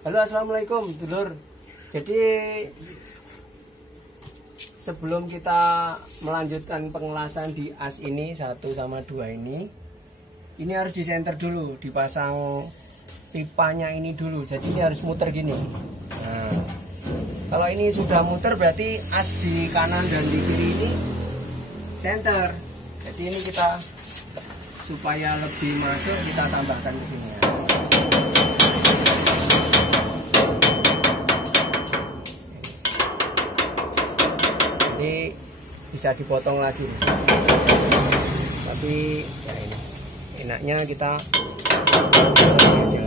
Halo, assalamualaikum dulur. Jadi sebelum kita melanjutkan pengelasan di as ini 1 sama 2 ini harus disenter dulu, dipasang pipanya ini dulu. Jadi ini harus muter gini. Nah, kalau ini sudah muter berarti as di kanan dan di kiri ini senter. Jadi ini kita supaya lebih masuk kita tambahkan ke sini ya. Jadi bisa dipotong lagi, tapi ya ini enaknya kita aja.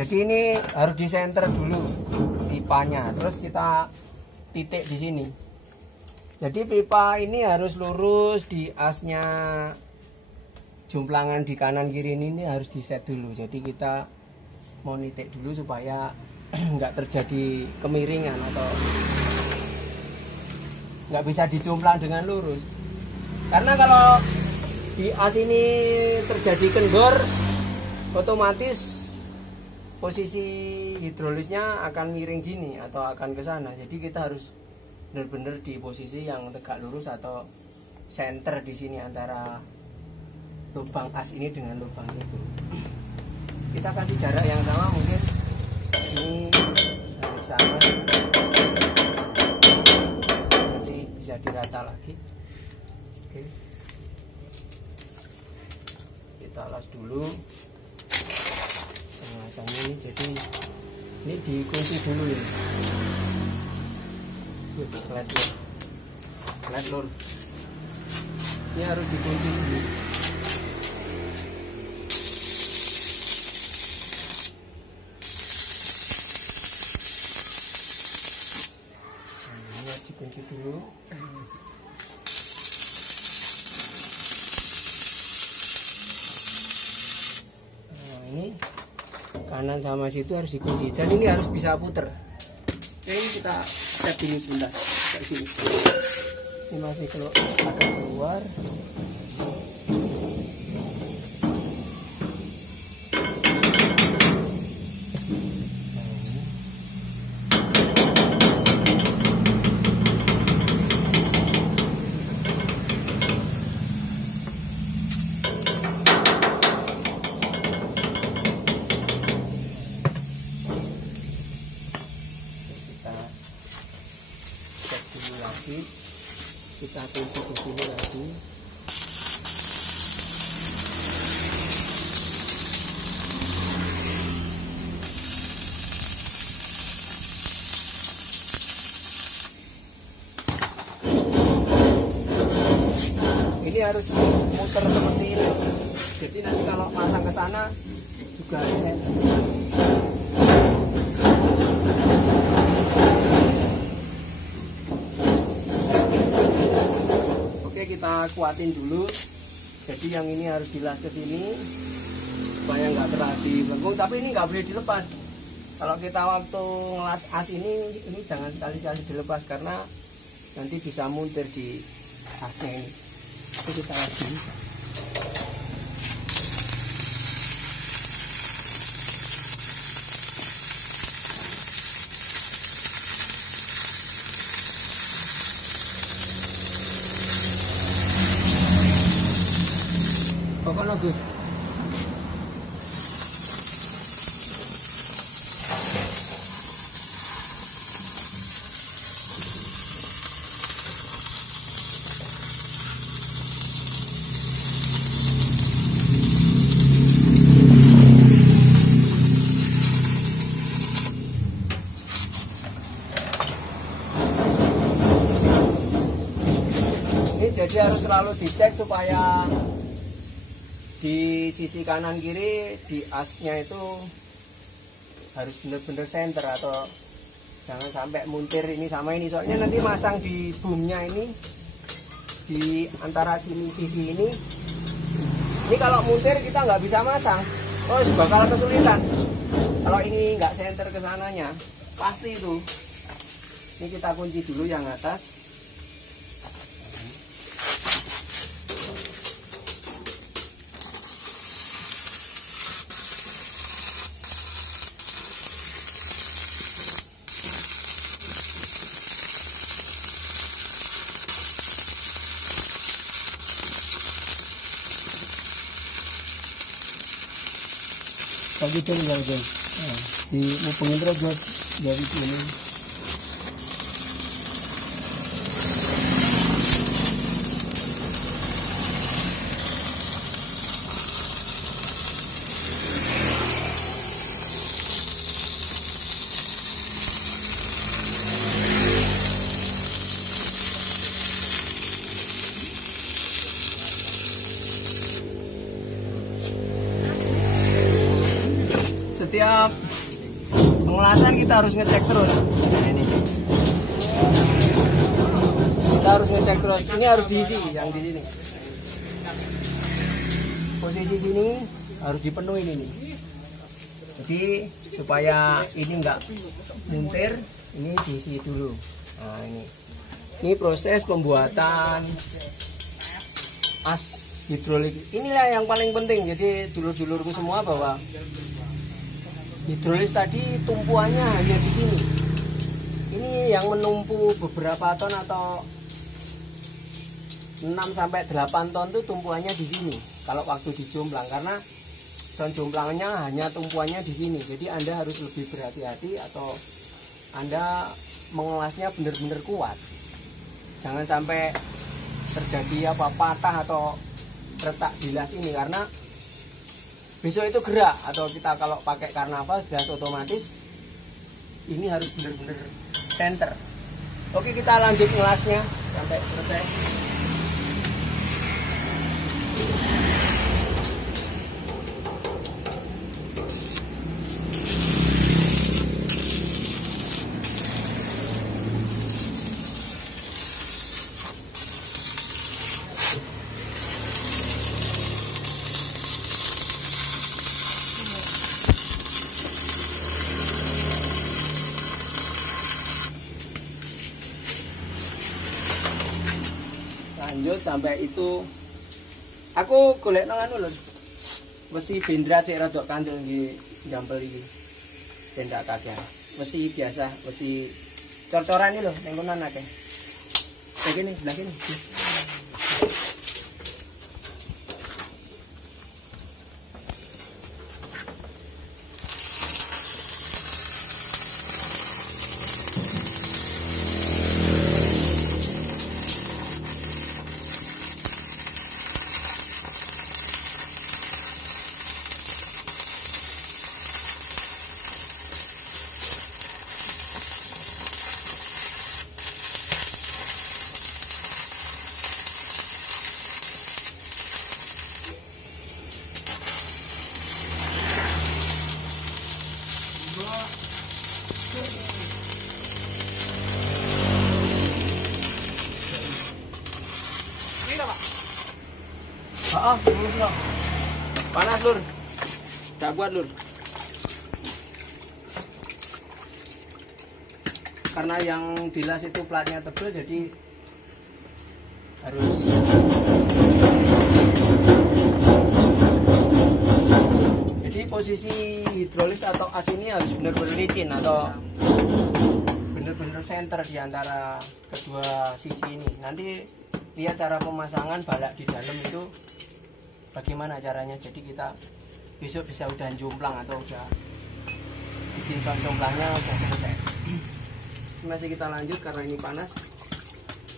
Jadi ini harus disenter dulu pipanya, terus kita titik di sini. Jadi pipa ini harus lurus di asnya. Jumplangan di kanan kiri ini harus diset dulu. Jadi kita mau nitik dulu supaya nggak terjadi kemiringan atau nggak bisa dijumplang dengan lurus. Karena kalau di as ini terjadi kendor, otomatis posisi hidrolisnya akan miring gini atau akan ke sana. Jadi kita harus benar-benar di posisi yang tegak lurus atau center di sini antara lubang as ini dengan lubang itu. Kita kasih jarak yang sama, mungkin ini dari sana nanti bisa dirata lagi. Oke, kita las dulu pengelasannya ini. Jadi ini dikunci dulu ini. Flat lur ini harus dikunci dulu. Kunci dulu. Nah, ini kanan sama situ harus dikunci dan ini harus bisa puter. Oke, ini kita cek dulu sebentar dari sini. Ini masih kalau ada keluar. Kita kunci di sini lagi. Ini harus muter seperti ini. Jadi nanti kalau pasang ke sana juga bisa. Kita kuatin dulu. Jadi yang ini harus dilas ke sini supaya nggak terlalu melengkung, tapi ini nggak boleh dilepas. Kalau kita waktu ngelas as ini jangan sekali-kali dilepas karena nanti bisa muntir di asnya ini. Itu kita lagi. Pokoknya Gus. Ini jadi harus selalu dicek supaya di sisi kanan kiri di asnya itu harus benar-benar center atau jangan sampai muntir ini sama ini, soalnya nanti masang di boomnya ini di antara sini sisi ini kalau muntir kita nggak bisa masang, bakal kesulitan. Kalau ini nggak center ke sananya pasti itu. Ini kita kunci dulu yang atas. Pagi itu enggak guys. Di mupengin terus guys dari sini. Setiap pengelasan kita harus ngecek terus. Nah, ini kita harus ngecek terus. Ini harus diisi yang di sini. Posisi sini harus dipenuhi ini. Jadi supaya ini enggak muntir, ini diisi dulu. Nah ini proses pembuatan as hidrolik. Inilah yang paling penting. Jadi dulur-dulurku semua bahwa hidrolis tadi tumpuannya hanya di sini. Ini yang menumpu beberapa ton atau 6 sampai 8 ton itu tumpuannya di sini. Kalau waktu dijomplang, karena ton jomplangnya hanya tumpuannya di sini. Jadi Anda harus lebih berhati-hati atau Anda mengelasnya benar-benar kuat. Jangan sampai terjadi apa patah atau retak bilas ini, karena besok itu gerak, atau kita kalau pakai karnaval gas otomatis ini harus benar-benar center. Oke, kita lanjut ngelasnya sampai selesai. Lanjut sampai itu aku golek nang anu lho. Wesi bendra sik rada kandel nggih jampel iki. Benda kakek. Wesi biasa, wesi cor-coran iki lho ning kono akeh. Begini, belah kene. Panas lur, gak kuat lur. Karena yang dilas itu platnya tebal, jadi harus posisi hidrolis atau as ini harus benar-benar licin atau benar-benar center di antara kedua sisi ini. Nanti lihat cara pemasangan balak di dalam itu bagaimana caranya. Jadi kita besok bisa udah jomplang atau udah bikin jomplangnya udah selesai. Masih kita lanjut karena ini panas,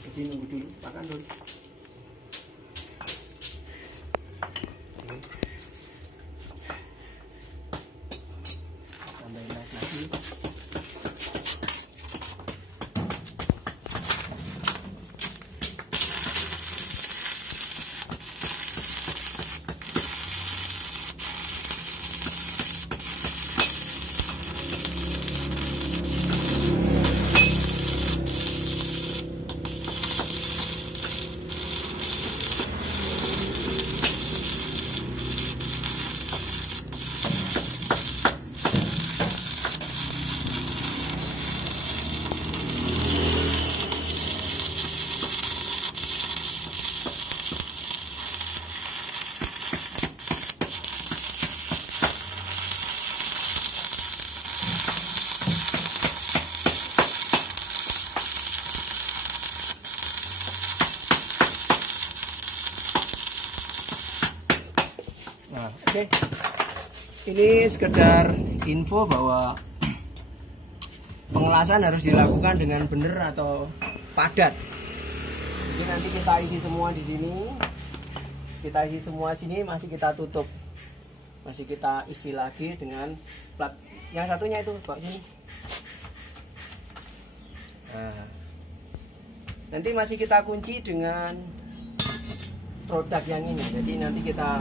jadi nunggu dulu, makan dulu. Tambahin lagi. Nah, oke. Ini sekedar info bahwa pengelasan harus dilakukan dengan benar atau padat. Jadi nanti kita isi semua di sini. Kita isi semua sini, masih kita tutup. Masih kita isi lagi dengan plat. Yang satunya itu bawa sini. Nah, nanti masih kita kunci dengan produk yang ini. Jadi nanti kita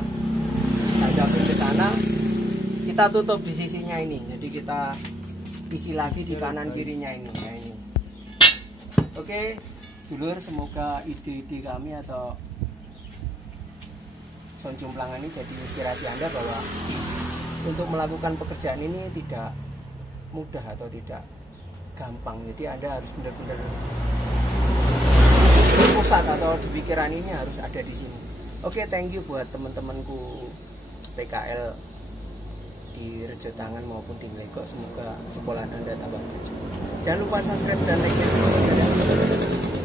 hadapin ke sana. Kita tutup di sisinya ini, jadi kita isi lagi di kanan kirinya ini. Nah, ini. Oke, dulur, semoga ide-ide kami atau sound jomplang ini jadi inspirasi Anda bahwa untuk melakukan pekerjaan ini tidak mudah atau tidak gampang. Jadi Anda harus benar-benar pusat atau di pikiran ini harus ada di sini. Oke, thank you buat teman-temanku PKL di Rejo Tangan maupun di Mlegok. Semoga sekolahan Anda tambah maju. Jangan lupa subscribe dan like.